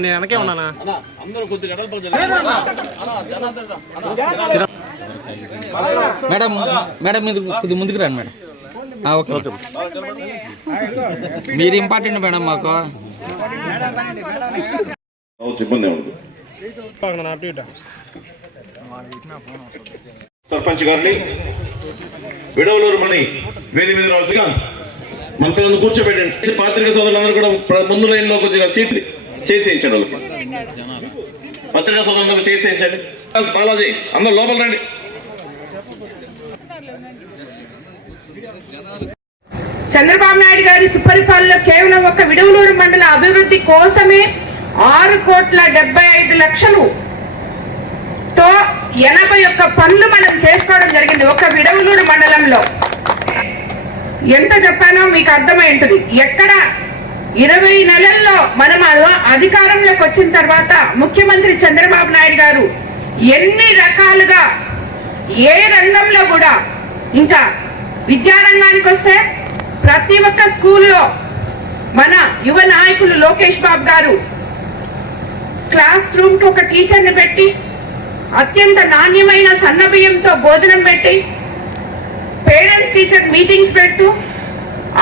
నేను వెనకే ఉన్నానా మేడం మేడం మీరు కొద్దిగా ముందుకు రండి మేడం. ఓకే ఓకే మీరు ఇంపార్టెంట్ మేడం మాకు. సర్పంచ్ గారిని విడవలూరు మణి వేది మీద రాజుగా మన పిల్లలు కూర్చోబెట్టండి. పాత్రిక సోదరులందరూ కూడా ముందు లైన్ లో కొద్దిగా సీట్స్ చేసేయించండి. వాళ్ళకి పత్రికా సోదరులందరూ చేసేయించండి. బాలాజీ అందరూ లోపల రండి. చంద్రబాబు నాయుడు గారి సుపరిపాలనలో కేవలం ఒక విడవలూరు మండల అభివృద్ధి కోసమే 6,75,00,000తో 81 పనులు మనం చేసుకోవడం జరిగింది ఒక విడవలూరు మండలంలో. ఎంత చెప్పానో మీకు అర్థమై ఉంటుంది. ఎక్కడ 20 నెలల్లో మనం అధికారంలోకి వచ్చిన తర్వాత ముఖ్యమంత్రి చంద్రబాబు నాయుడు గారు ఎన్ని రకాలుగా ఏ రంగంలో కూడా, ఇంకా విద్యారంగానికి వస్తే ప్రతి ఒక్క స్కూల్లో మన యువ నాయకులు లోకేష్ బాబు గారు క్లాస్ రూమ్ కి ఒక టీచర్ని పెట్టి అత్యంత నాణ్యమైన సన్నబియ్యంతో భోజనం పెట్టి పేరెంట్స్ టీచర్ మీటింగ్స్ పెడుతూ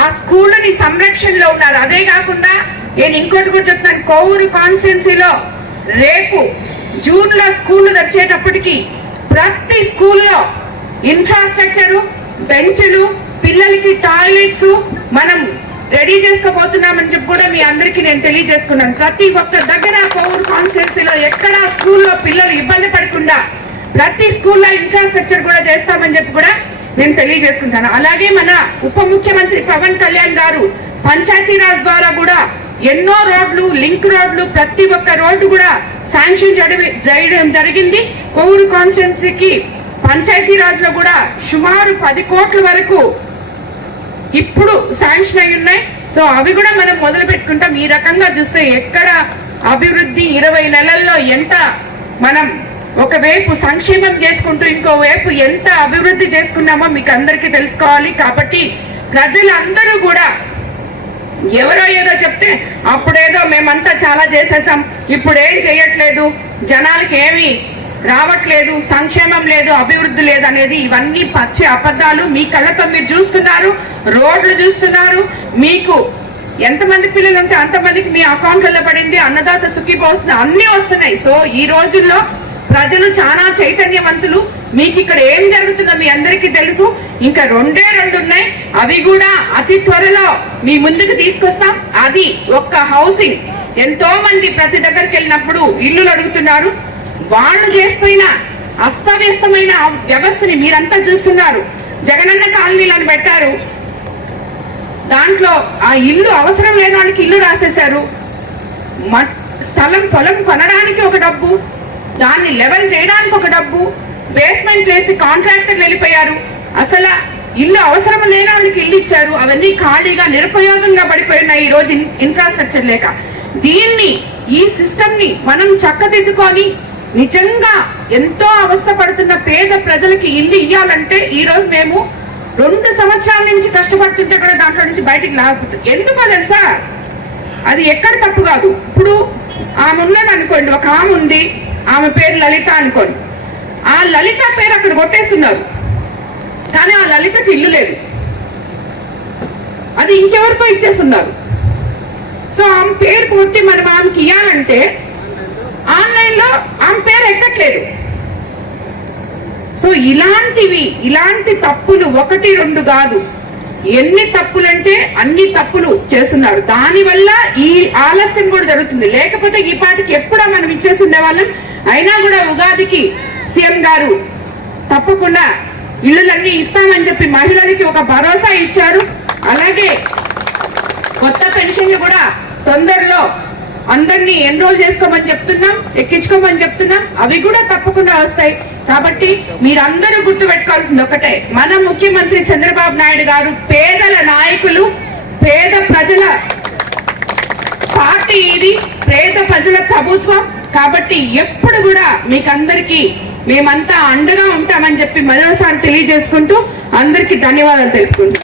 ఆ స్కూళ్ళని సంరక్షణలో ఉన్నారు. అదే కాకుండా నేను ఇంకోటి కూడా చెప్తాను, కోవూరు కాన్స్టిట్యున్సీలో రేపు జూన్ లో స్కూళ్ళు తెరిచేటప్పటికి ప్రతి స్కూల్లో ఇన్ఫ్రాస్ట్రక్చరు, బెంచ్లు, పిల్లలకి టాయిలెట్స్ మనం రెడీ చేసుకోబోతున్నామని చెప్పి కూడా మీ అందరికీ నేను తెలియజేసుకున్నాను. ప్రతి ఒక్క దగ్గర కోవూరు కాన్స్టిట్యున్సీలో ఎక్కడ స్కూల్లో పిల్లలు ఇబ్బంది పడకుండా ప్రతి స్కూల్లో ఇన్ఫ్రాస్ట్రక్చర్ కూడా చేస్తామని చెప్పి కూడా నేను తెలియజేసుకుంటాను. అలాగే మన ఉప ముఖ్యమంత్రి పవన్ కళ్యాణ్ గారు పంచాయతీరాజ్ ద్వారా కూడా ఎన్నో రోడ్లు, లింక్ రోడ్లు, ప్రతి ఒక్క రోడ్డు కూడా శాంక్షన్ చేయడం జరిగింది. కోవూరు కాన్స్టిట్యున్సీకి పంచాయతీరాజ్ లో కూడా సుమారు 10 కోట్ల వరకు ఇప్పుడు శాంక్షన్ అయి ఉన్నాయి. సో అవి కూడా మనం మొదలు పెట్టుకుంటాం. ఈ రకంగా చూస్తే ఎక్కడ అభివృద్ధి 20 నెలల్లో ఎంత మనం ఒకవైపు సంక్షేమం చేసుకుంటూ ఇంకోవైపు ఎంత అభివృద్ధి చేసుకున్నామో మీకు అందరికీ తెలుసుకోవాలి. కాబట్టి ప్రజలందరూ కూడా ఎవరో ఏదో చెప్తే అప్పుడేదో మేమంతా చాలా చేసేసాం, ఇప్పుడు ఏం చేయట్లేదు, జనాలకి ఏమి రావట్లేదు, సంక్షేమం లేదు, అభివృద్ధి లేదు అనేది ఇవన్నీ పచ్చి అబద్ధాలు. మీ కళ్ళతో మీరు చూస్తున్నారు, రోడ్లు చూస్తున్నారు. మీకు ఎంతమంది పిల్లలు ఉంటే అంతమందికి మీ అకౌంట్లలో పడింది, అన్నదాత సుఖీభవ అన్ని వస్తున్నాయి. సో ఈ రోజుల్లో ప్రజలు చాలా చైతన్యవంతులు. మీకు ఇక్కడ ఏం జరుగుతుందో మీ అందరికీ తెలుసు. ఇంకా 2 ఉన్నాయి, అవి కూడా అతి త్వరలో మీ ముందుకు తీసుకొస్తాం. అది ఒక్క హౌసింగ్. ఎంతో మంది ప్రతి దగ్గరికి వెళ్ళినప్పుడు ఇల్లులు అడుగుతున్నారు. వాళ్ళు చేసిన అస్తవ్యస్తమైన వ్యవస్థని మీరంతా చూస్తున్నారు. జగనన్న కాలనీలను పెట్టారు, దాంట్లో ఆ ఇల్లు అవసరం లేని వాళ్ళకి ఇల్లు రాసేశారు. స్థలం పొలం కొనడానికి ఒక డబ్బు, దాన్ని లెవెల్ చేయడానికి ఒక డబ్బు, బేస్మెంట్ వేసి కాంట్రాక్టర్లు వెళ్ళిపోయారు. అసలు ఇల్లు అవసరం లేని వాళ్ళకి ఇల్లు ఇచ్చారు. అవన్నీ ఖాళీగా నిరుపయోగంగా పడిపోయినాయి ఈ రోజు ఇన్ఫ్రాస్ట్రక్చర్ లేక. దీన్ని, ఈ సిస్టమ్ ని మనం చక్కదిద్దుకొని నిజంగా ఎంతో అవస్థ పడుతున్న పేద ప్రజలకి ఇల్లు ఇయ్యాలంటే ఈ రోజు మేము 2 సంవత్సరాల నుంచి కష్టపడుతుంటే కూడా దాంట్లో నుంచి బయటికి లాగకపోతుంది. ఎందుకో తెలుసా? అది ఎక్కడ తప్పు కాదు. ఇప్పుడు ఆమె ఉన్నది అనుకోండి, ఒక ఆమె ఉంది, ఆమె పేరు లలిత అనుకోండి. ఆ లలిత పేరు అక్కడ కొట్టేస్తున్నారు, కానీ ఆ లలితకి ఇల్లు లేదు, అది ఇంకెవరికో ఇచ్చేస్తున్నారు. సో ఆమె పేరు కొట్టి మనం ఆమెకి ఇవ్వాలంటే ఆన్లైన్ లో ఆమె పేరు ఎక్కట్లేదు. సో ఇలాంటి తప్పులు 1, 2 కాదు, ఎన్ని తప్పులంటే అన్ని తప్పులు చేస్తున్నారు. దానివల్ల ఈ ఆలస్యం కూడా జరుగుతుంది. లేకపోతే ఈ పాటికి ఎప్పుడో మనం ఇచ్చేసి ఉండేవాళ్ళం. అయినా కూడా ఉగాదికి సీఎం గారు తప్పకుండా ఇళ్ళలన్నీ ఇస్తామని చెప్పి మహిళలకి ఒక భరోసా ఇచ్చారు. అలాగే కొత్త పెన్షన్లు కూడా తొందరలో అందరినీ ఎన్రోల్ చేసుకోమని చెప్తున్నాం, ఎక్కించుకోమని చెప్తున్నాం. అవి కూడా తప్పకుండా వస్తాయి. కాబట్టి మీరందరూ గుర్తుపెట్టుకోవాల్సింది ఒకటే, మన ముఖ్యమంత్రి చంద్రబాబు నాయుడు గారు పేదల నాయకులు, పేద ప్రజల పార్టీ, ఇది పేద ప్రజల ప్రభుత్వం. కాబట్టి ఎప్పుడు కూడా మీకందరికీ మేమంతా అండగా ఉంటామని చెప్పి మరోసారి తెలియజేసుకుంటూ అందరికీ ధన్యవాదాలు తెలుపుకుంటాం.